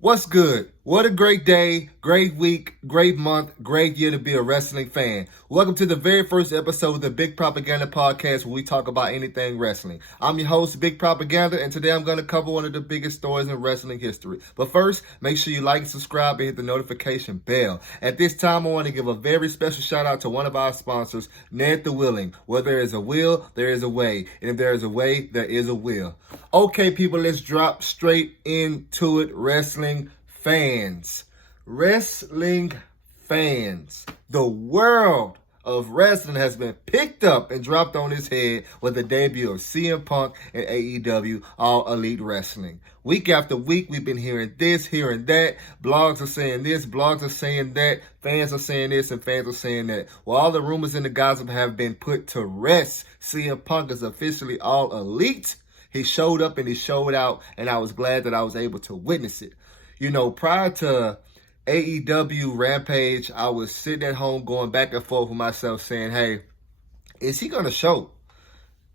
What's good? What a great day, great week, great month, great year to be a wrestling fan. Welcome to the very first episode of the Big Propaganda Podcast where we talk about anything wrestling. I'm your host, Big Propaganda, and today I'm going to cover one of the biggest stories in wrestling history. But first, make sure you like and subscribe and hit the notification bell. At this time, I want to give a very special shout out to one of our sponsors, Ned the Willing. Where there is a will, there is a way. And if there is a way, there is a will. Okay, people, let's drop straight into it. Wrestling fans. The world of wrestling has been picked up and dropped on its head with the debut of CM Punk and AEW, All Elite Wrestling. Week after week, we've been hearing this, hearing that. Blogs are saying this, blogs are saying that. Fans are saying this, and fans are saying that. Well, all the rumors and the gossip have been put to rest. CM Punk is officially All Elite. He showed up and he showed out, and I was glad that I was able to witness it. You know, prior to AEW Rampage, I was sitting at home going back and forth with myself saying, hey, is he going to show?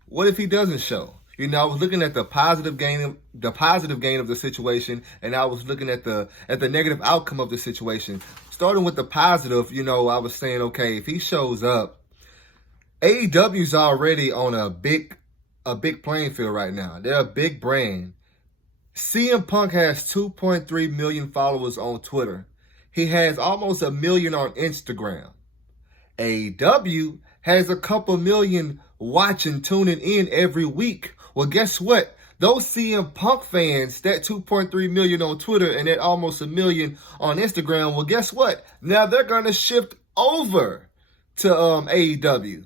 What if he doesn't show? You know, I was looking at the positive gain of the situation, and I was looking at the negative outcome of the situation. Starting with the positive, you know, I was saying, okay, if he shows up, AEW's already on a big playing field right now. They're a big brand. CM Punk has 2.3 million followers on Twitter. He has almost 1 million on Instagram. AEW has a couple million watching, tuning in every week. Well, guess what? Those CM Punk fans, that 2.3 million on Twitter and that almost 1 million on Instagram, well, guess what? Now they're going to shift over to AEW.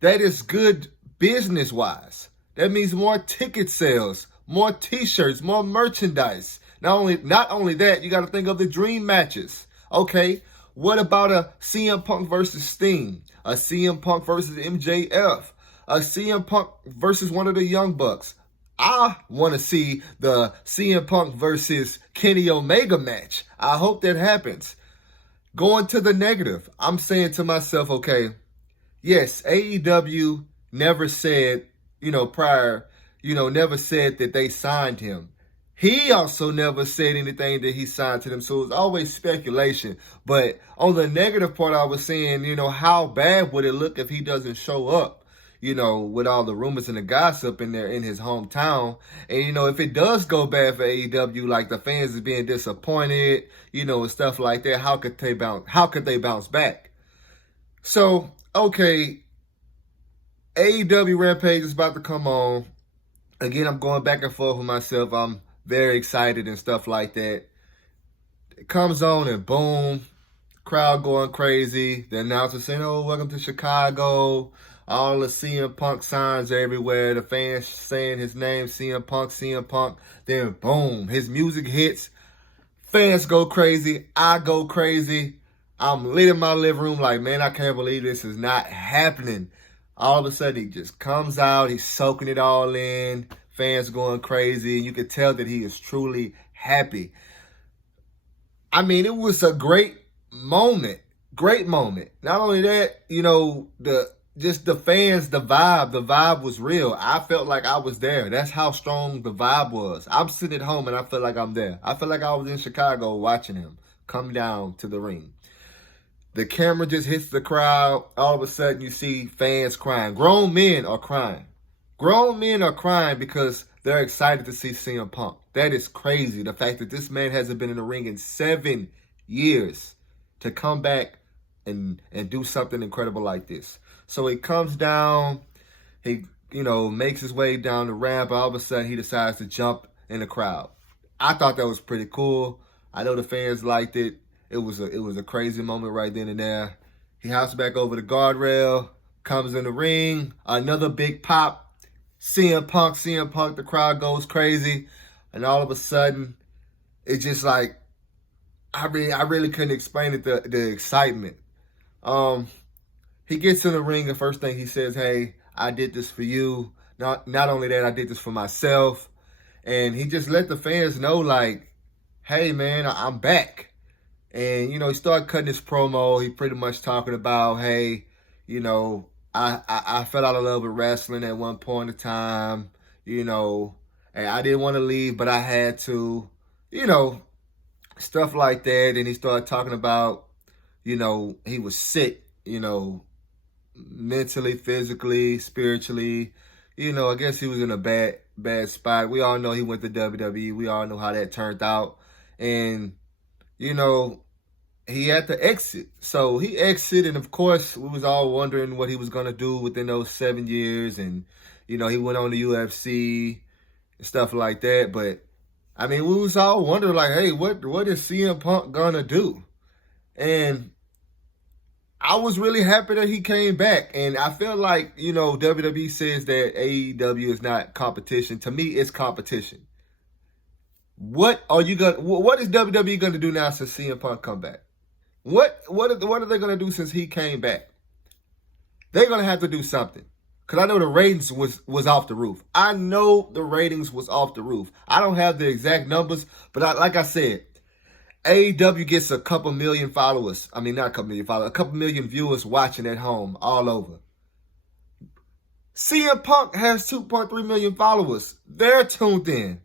That is good business-wise. That means more ticket sales, more t-shirts, more merchandise. Not only that, you got to think of the dream matches. Okay, what about a CM Punk versus Sting? A CM Punk versus MJF? A CM Punk versus one of the Young Bucks? I want to see the CM Punk versus Kenny Omega match. I hope that happens. Going to the negative, I'm saying to myself, okay, yes, AEW never said, never said that they signed him. He also never said anything that he signed to them, so it was always speculation. But on the negative part, I was saying, how bad would it look if he doesn't show up, with all the rumors and the gossip in his hometown. And, if it does go bad for AEW, like the fans is being disappointed, and stuff like that, how could they bounce back? So, okay, AEW Rampage is about to come on. Again, I'm going back and forth with myself. I'm very excited and stuff like that. It comes on and boom, crowd going crazy. The announcer saying, oh, welcome to Chicago. All the CM Punk signs everywhere. The fans saying his name, CM Punk, CM Punk. Then boom, his music hits. Fans go crazy. I go crazy. I'm lit in my living room like, man, I can't believe this is not happening. All of a sudden, he just comes out. He's soaking it all in. Fans going crazy. And you can tell that he is truly happy. I mean, it was a great moment. Great moment. Not only that, the fans, the vibe was real. I felt like I was there. That's how strong the vibe was. I'm sitting at home and I feel like I'm there. I feel like I was in Chicago watching him come down to the ring. The camera just hits the crowd. All of a sudden, you see fans crying. Grown men are crying. Grown men are crying because they're excited to see CM Punk. That is crazy. The fact that this man hasn't been in the ring in 7 years to come back and do something incredible like this. So he comes down. He, makes his way down the ramp. All of a sudden, he decides to jump in the crowd. I thought that was pretty cool. I know the fans liked it. It was a crazy moment right then and there. He hops back over the guardrail, comes in the ring, another big pop. CM Punk, the crowd goes crazy. And all of a sudden, it's just like, I really couldn't explain it, the excitement. He gets in the ring, and first thing he says, hey, I did this for you. Not only that, I did this for myself. And he just let the fans know, like, hey, man, I'm back. And, he started cutting his promo. He pretty much talking about, hey, You know, I fell out of love with wrestling at one point in time. You know, and I didn't want to leave, but I had to. You know, stuff like that. And he started talking about, you know, he was sick. You know, mentally, physically, spiritually. You know, I guess he was in a bad spot. We all know he went to WWE. We all know how that turned out. And, you know, he had to exit. So he exited, and of course, we was all wondering what he was going to do within those 7 years. And, you know, he went on the UFC and stuff like that. But, I mean, we was all wondering, like, hey, what is CM Punk going to do? And I was really happy that he came back. And I feel like, you know, WWE says that AEW is not competition. To me, it's competition. What is WWE gonna do now since CM Punk come back? What are they gonna do since he came back? They're gonna have to do something. Cause I know the ratings was off the roof. I know the ratings was off the roof. I don't have the exact numbers, but like I said, AEW gets a couple million followers. I mean, not a couple million followers, a couple million viewers watching at home all over. CM Punk has 2.3 million followers. They're tuned in.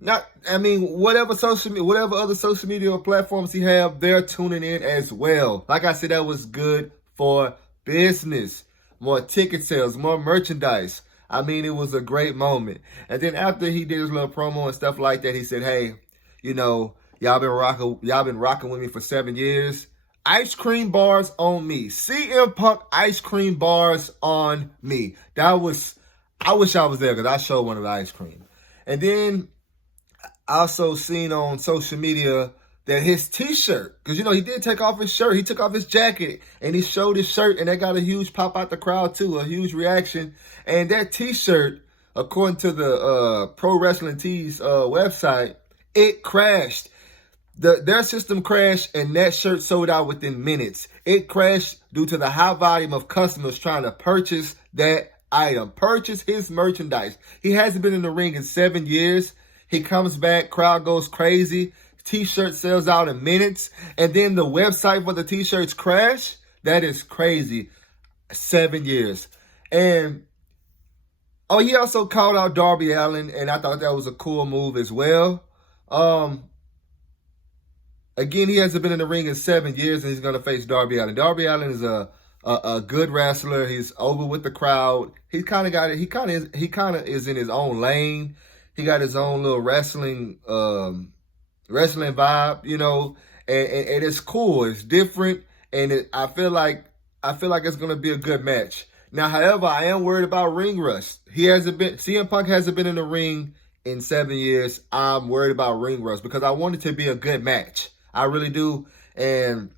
Not, I mean, whatever other social media platforms he have, they're tuning in as well. Like I said, that was good for business. More ticket sales, more merchandise. I mean, it was a great moment. And then after he did his little promo and stuff like that, he said, "Hey, you know, y'all been rocking with me for 7 years. Ice cream bars on me. CM Punk ice cream bars on me." I wish I was there because I sure wanted the ice cream. And then I also seen on social media that his t-shirt, because, you know, he did take off his shirt. He took off his jacket and he showed his shirt, and that got a huge pop out the crowd too, a huge reaction. And that t-shirt, according to the Pro Wrestling Tees website, it crashed. Their system crashed, and that shirt sold out within minutes. It crashed due to the high volume of customers trying to purchase that item, purchase his merchandise. He hasn't been in the ring in 7 years. He comes back, crowd goes crazy. T-shirt sells out in minutes. And then the website for the t-shirts crash. That is crazy. 7 years. And, oh, he also called out Darby Allin, and I thought that was a cool move as well. Again, he hasn't been in the ring in 7 years, and he's going to face Darby Allin. Darby Allin is a good wrestler. He's over with the crowd. He kind of is in his own lane. He got his own little wrestling vibe, you know, and it's cool. It's different, and I feel like it's gonna be a good match. Now, however, I am worried about ring rust. CM Punk hasn't been in the ring in 7 years. I'm worried about ring rust because I want it to be a good match. I really do, and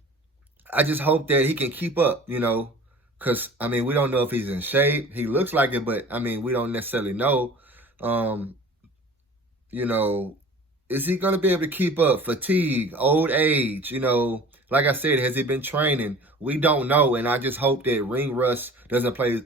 I just hope that he can keep up, you know, because, I mean, we don't know if he's in shape. He looks like it, but, I mean, we don't necessarily know. You know, is he going to be able to keep up? Fatigue, old age, you know, like I said, has he been training? We don't know, and I just hope that ring rust doesn't play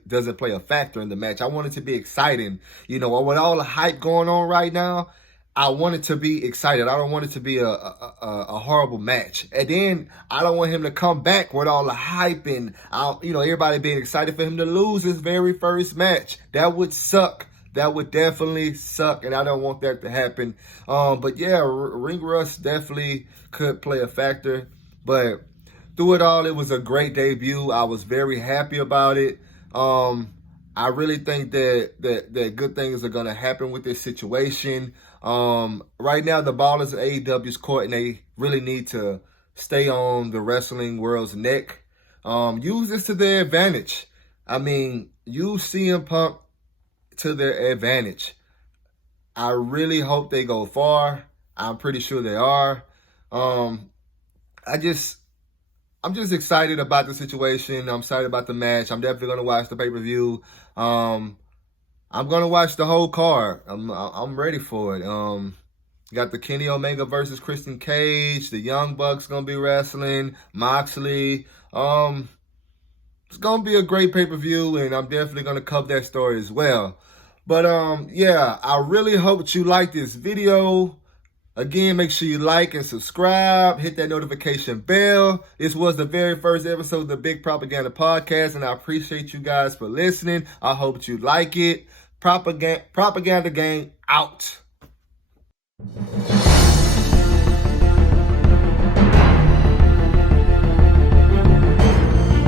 a factor in the match. I want it to be exciting. You know, with all the hype going on right now, I want it to be excited. I don't want it to be a horrible match. And then I don't want him to come back with all the hype and, you know, everybody being excited for him to lose his very first match. That would suck. That would definitely suck, and I don't want that to happen. But yeah, ring rust definitely could play a factor. But through it all, it was a great debut. I was very happy about it. I really think that good things are going to happen with this situation. Right now, the ball is at AEW's court, and they really need to stay on the wrestling world's neck. Use this to their advantage. I mean, use CM Punk to their advantage. I really hope they go far. I'm pretty sure they are. I'm just excited about the situation. I'm excited about the match. I'm definitely gonna watch the pay-per-view. I'm gonna watch the whole card. I'm ready for it. Got the Kenny Omega versus Christian Cage. The Young Bucks gonna be wrestling. Moxley. It's gonna be a great pay-per-view, and I'm definitely gonna cover that story as well. But yeah, I really hope that you like this video. Again, make sure you like and subscribe. Hit that notification bell. This was the very first episode of the Big Propaganda Podcast, and I appreciate you guys for listening. I hope you like it. Propaganda Gang out.